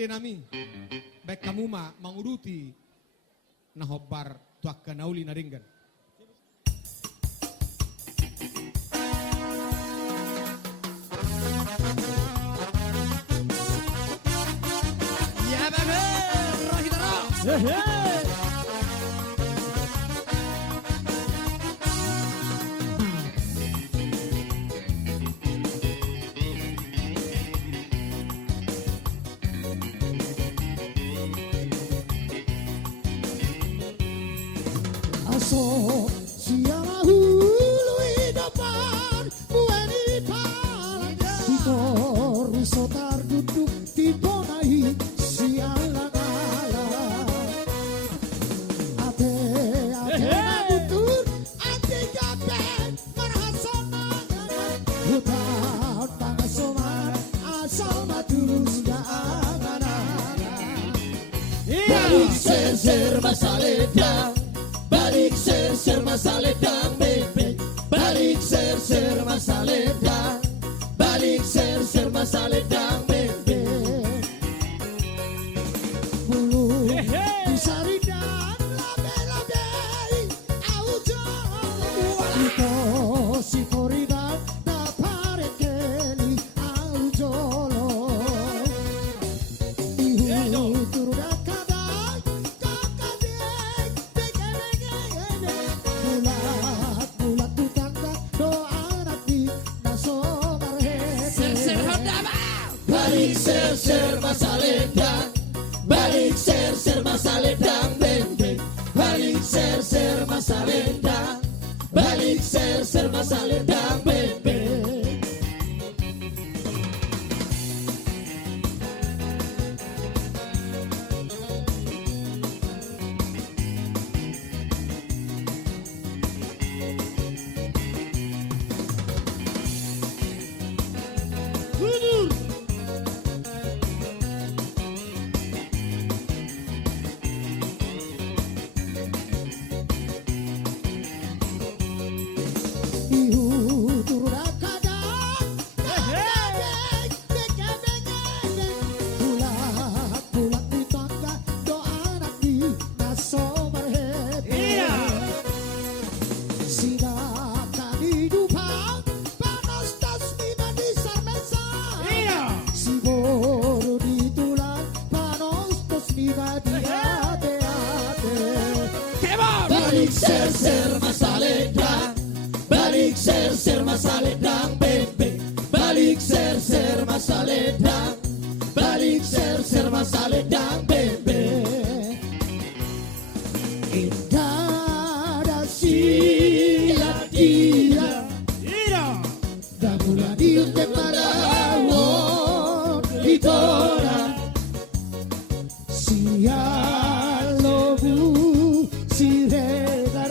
denami. Baik kamu mah menguruti nahobar tuak kanauli naringgan. Ya babe, rohitaro. Aso siapa hului depan bueni palanya Titor sotar duduk di bonai sialan ala Ate mabutur ate gabe marhasana Hutan pangasoman asal matus gaangana Balik ser masaledang Balik ser masaledang bebek Balik ser masaledang Balik ser masaledang bebek Bulu disaridan labe-labe Aujo Ito si koridan na parekeli Aujolo Ihu turudak kadang kakadek Bulat tutangga doa nanti naso marhete Balik ser masaledang Balik ser masaledang bebek Balik ser masaledang Balik ser masaledang bebek Ihu turudak kadang kakadek Bulat di tangga doa nanti naso marhete Sidakan hidupan panas tas mina di sarmesa Si boru di tulang panas tas mina di ate-ate Balik ser masaledang Balik ser masaledang bebek Balik ser masaledang Balik ser masaledang bebek Indah da sila Damula di malawon Itora Sialobu siregar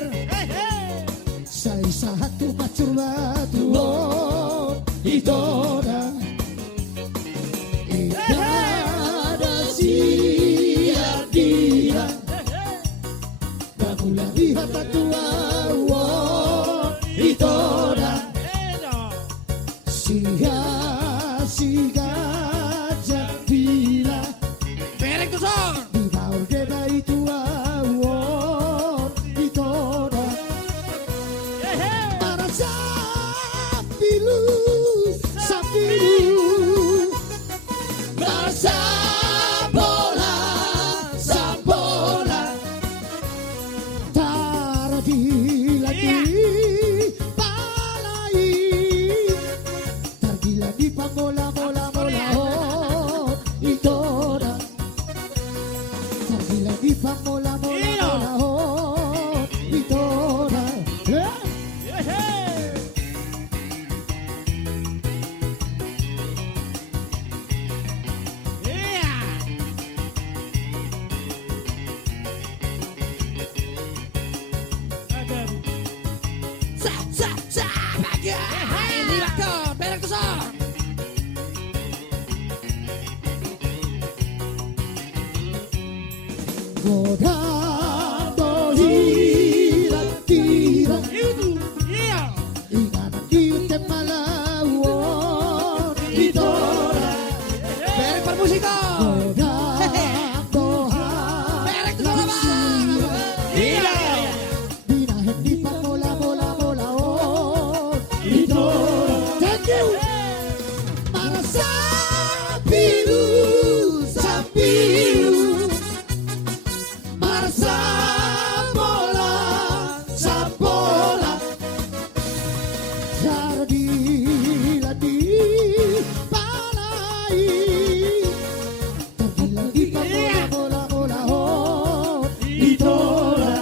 Sai satu macur batuon Itora Indah siadira Damula lihat batuon Itora Siga jadila Berek tuh son. Di bawah deda itu awon Itora Para sapilu Masa bola Tara di lagi palai Targila di pamola oh Itora Targila di pamola oh Itora Ini bakal berek tuh son. Godando hira Itu, iya. Ingat kita malawon Itora Berek permusikan. Godando Sampilu, sampilu, marsambola, sambola, tardila di palai, tardila di bola, bola, oh, idola.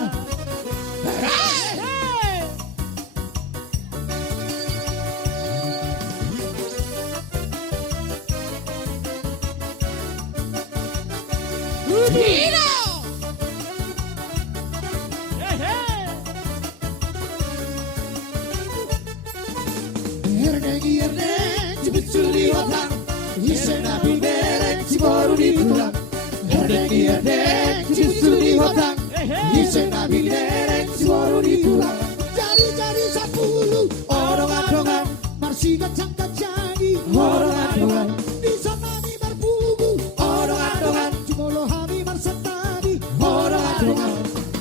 Erdeng, cibitsuli watang, isena bibereng, ciboru di tulang. Erdeng, cibitsuli watang, isena bibereng, ciboru di tulang. Jari-jari 10, odong-odongan, marsi kacang-kacangi, odong-odongan. Di sana mi berbubu, odong-odongan, cumolo hami marsatani, odong-odongan.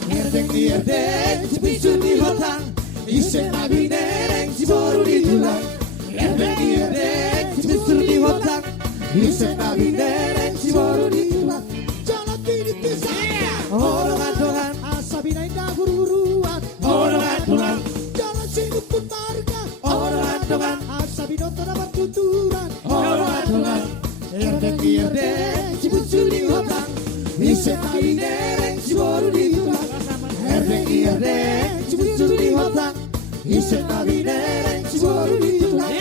Erdeng, cibitsuli watang, isena bibereng, ciboru di tulang. Erdeng, cibitsuli watang, isena bibereng, ciboru di tulang. Jalan kini pisahnya, odong-odongan, asabina indah huru-huruan, odong-odongan. Jalan sini pun marga, odong-odongan, asabina dapat tuturan, odong-odongan. Erdeng, cibitsuli watang, isena bibereng, ciboru di tulang. Erdeng, cibitsuli watang, isena bibereng, ciboru di tulang.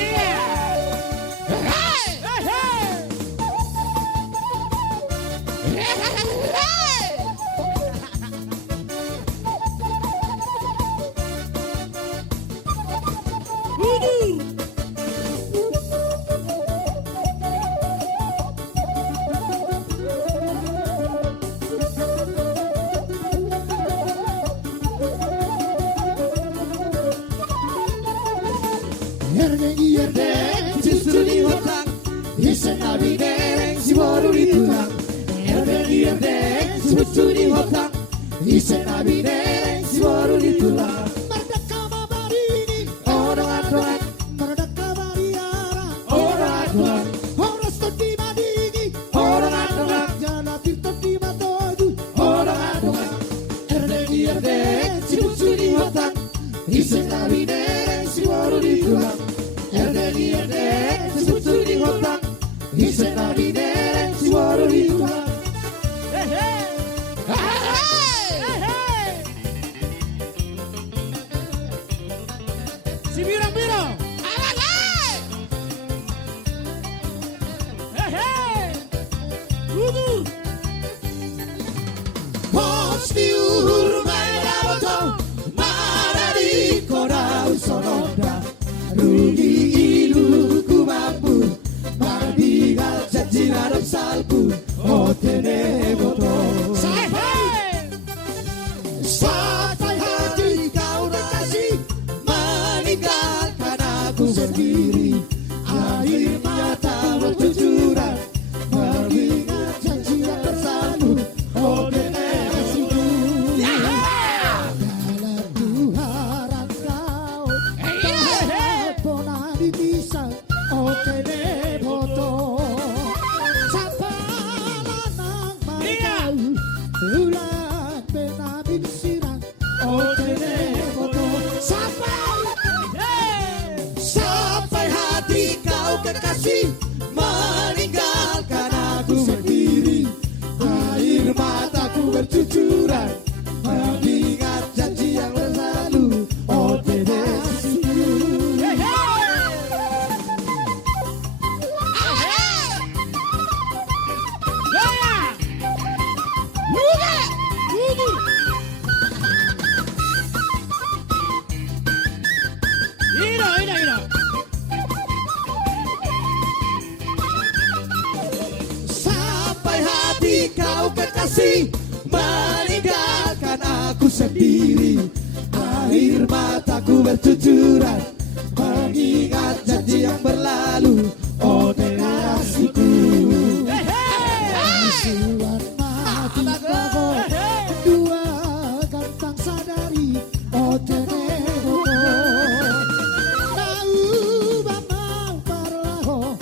Erdeng, cibitsuli watang, isena bibereng, ciboru di tulang. Erdeng, cibitsuli watang, isena bibereng, ciboru di tulang. Merdeka mabarini, odong-odongan, merdeka bariara, odong-odongan. Horas di madigi, odong-odongan, jana tirta di matoju, odong-odongan. Erdeng, cibitsuli watang, isena bibereng, ciboru di tulang. Erdeng, cibitsuli watang, isena bibereng, ciboru di tulang. Si Biro-Biro. Postiur maila boto, marari kodau sonoda, rugi iluku mampu, mardigal jajina dan salpu, otene boto. Sampai hati kau terkasih, meninggalkan aku sendiri. Air mata bercucuran, mengingat janji yang bersatu. Oh generasiku, dalam tuharan kau, tak pernah dipisah. Oh keneboto, sampai lanang marau, ulang penabin sirang. Oh keneboto, sampai hati kau kekasih, meninggalkan aku sendiri. Air mataku bercucuran, mengingat janji yang berlalu. Oh generasiku, sampai hati kau kekasih, meninggalkan aku sendiri. Air mataku bercucuran, mengingat janji yang berlalu. Oh generasiku, Suan mati kau, dua gantang sadari. Oh generasiku, tahu bamang parlaho,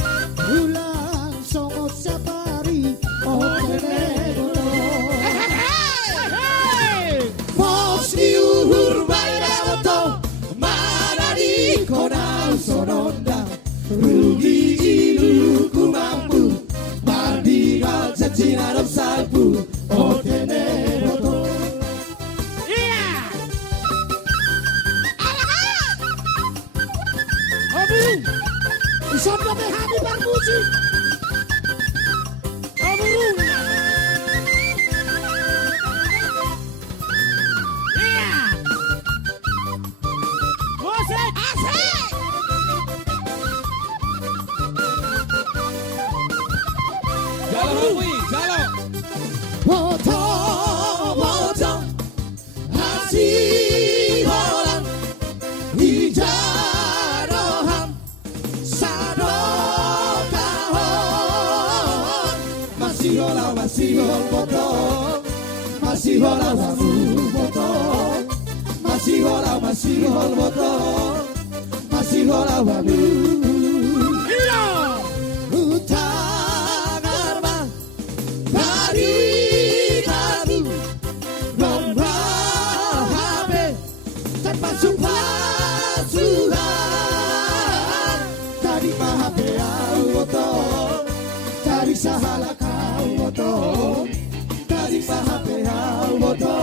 Hongwi, Jalo. Woto woto asiholan hijaroham sadokahon masihol woto masihol woto masihol woto masihol walu utagarma dari kamu membahabe tanpa sumpah-sumpah dari mahabe auto dari sahala kau moto dari mahabe auto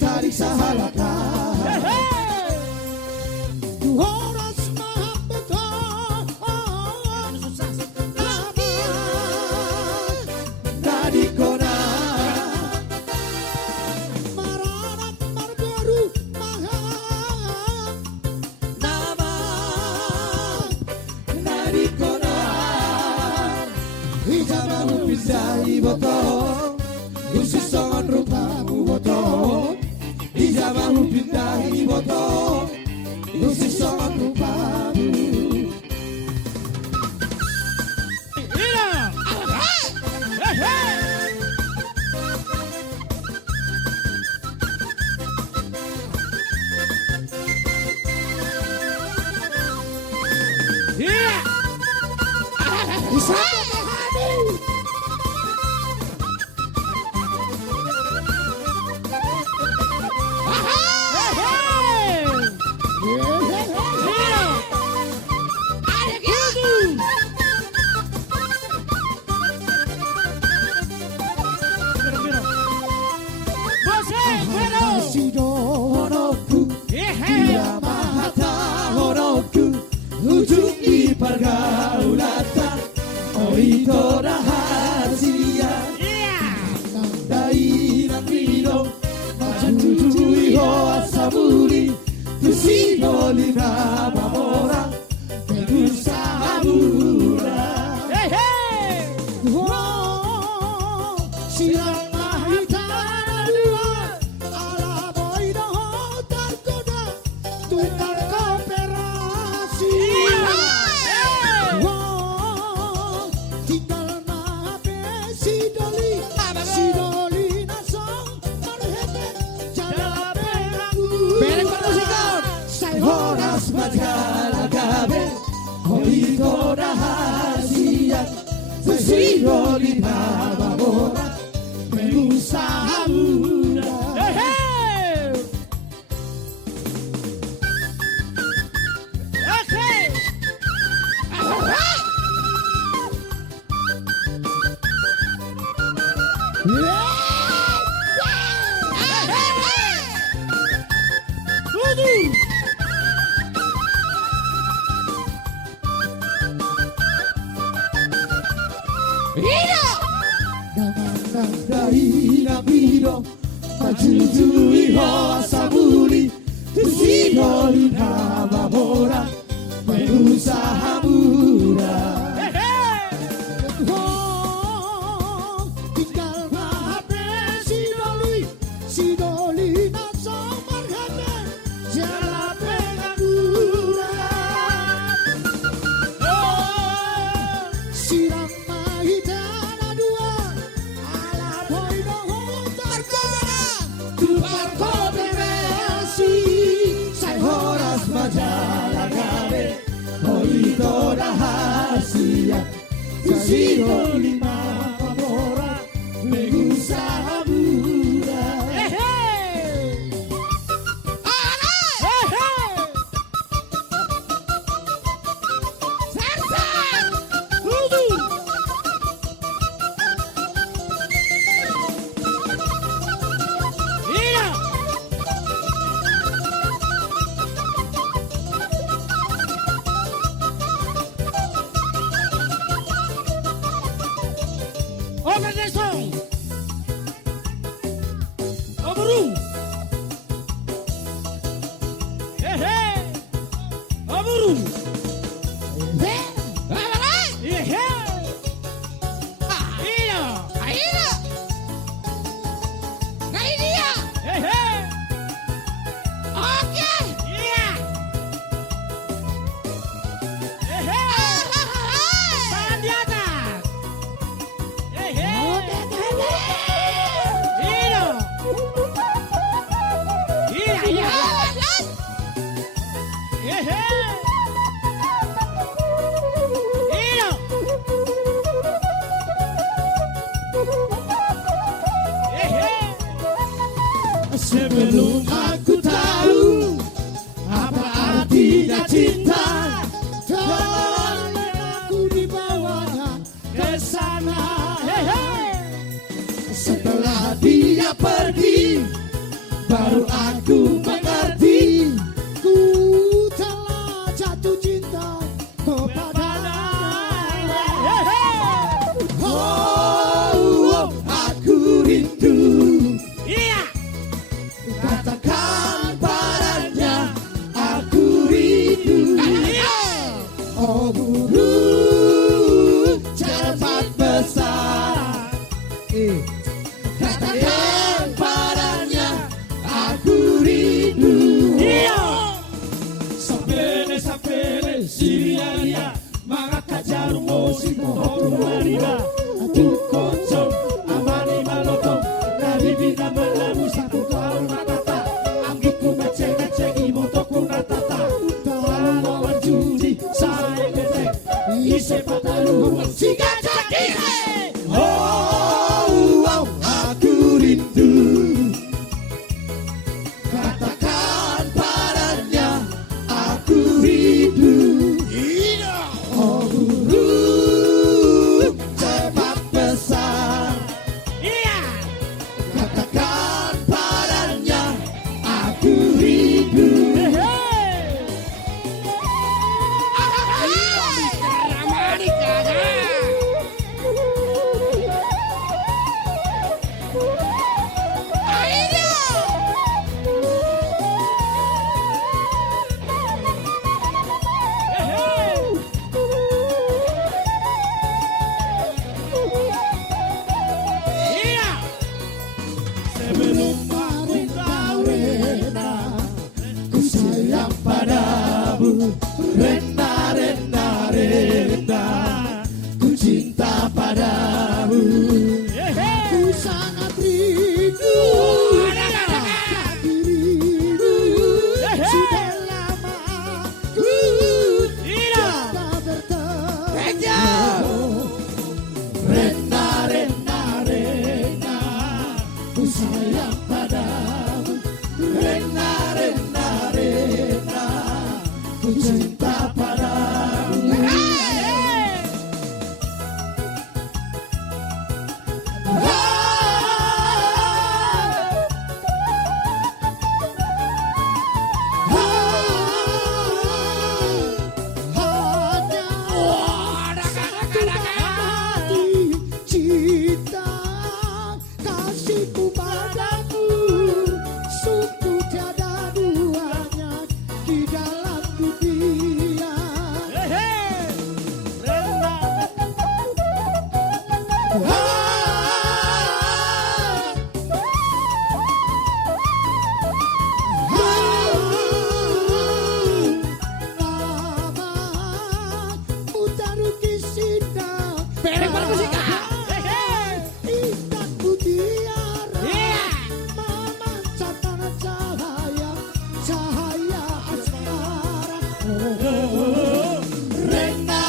dari sahala kau Horas mahabeto dari kona Maranat marbaru mahal nama dari kona hijamamu pisahi botol khusus songon rupamu botol hijamamu pindahi botol khusus songon rupamu bisa ujung di pergaulatan itu rahasia dairan ridho macutui hoa saburi tusinoli nama orang berusaha murah siang mahitana dua ala boido tergoda tukar kooperasi tinggal mahabe sidoli nasong marhebe jalabe aku bereng permusikan saya horas majalah gabe hoito rahasia sidoli nama orang berusaha mudah dari nabido majujui hoa saburi tusidoli nama orang berusaha murah tinggal mahabe sidoli nasong marhebe jalabe ngurah sirang mahitana dua ala boido tergoda tukar kooperasi saya horas majalah gabe boido rahasia tusidoli nama orang berusaha murah Organization sana. Setelah dia pergi, baru aku mengerti, ku telah jatuh cinta kepadanya. Oh, aku rindu. Katakan padanya, aku rindu. Oh, burung cepat besar. Katakan padanya, aku rindu. Sapele, Syria, mga kajarmo, si pohon warina, aduh kocok, amani malotong, naribina malamu, satu tahun natata, anggiku ngecek, imotoku natata, lawan judi, saya ngecek, isi patalu, si gajah kiri. Oh, aku rindu. Katakan padanya, aku rindu. Oh, burung cepat besar. Katakan padanya, aku rindu. Sebelum aku Rena, ku sayang padamu. Rena, ku cinta padamu. Ku sangat rindu dirimu. Sudah lama aku coba bertemu. Rena, ku sayang padamu. Rena, ku cinta padamu. Hanya satu hati cinta kasihku padamu, sungguh tiada duanya di dalam dunia. Cahaya asmara. Rena,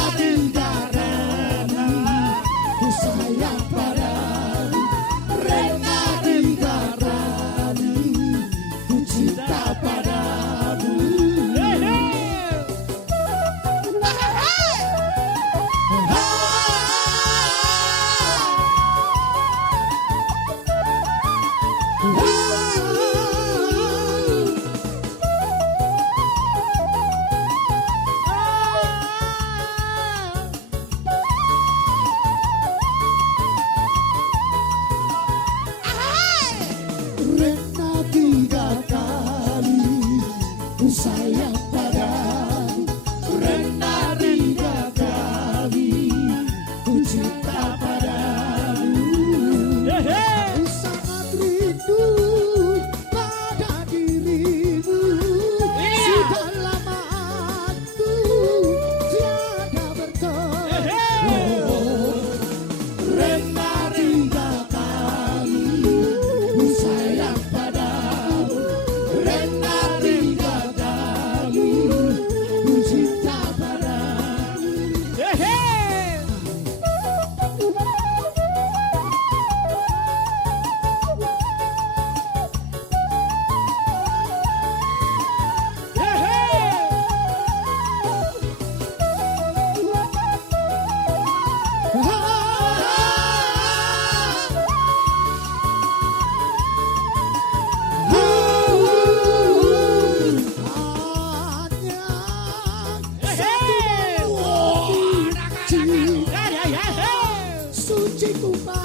ku sayang padamu. Rena, ku cinta padamu. Rena, 3 kali ku sayang padamu. Rena, 3 kali ku cinta padamu. Ku sangat rindu pada dirimu. Sudah lama aku tiada bertemu. Rena, 3 kali ku sayang padamu. Rena, 3 kali ku cinta padamu. pujiku padamu.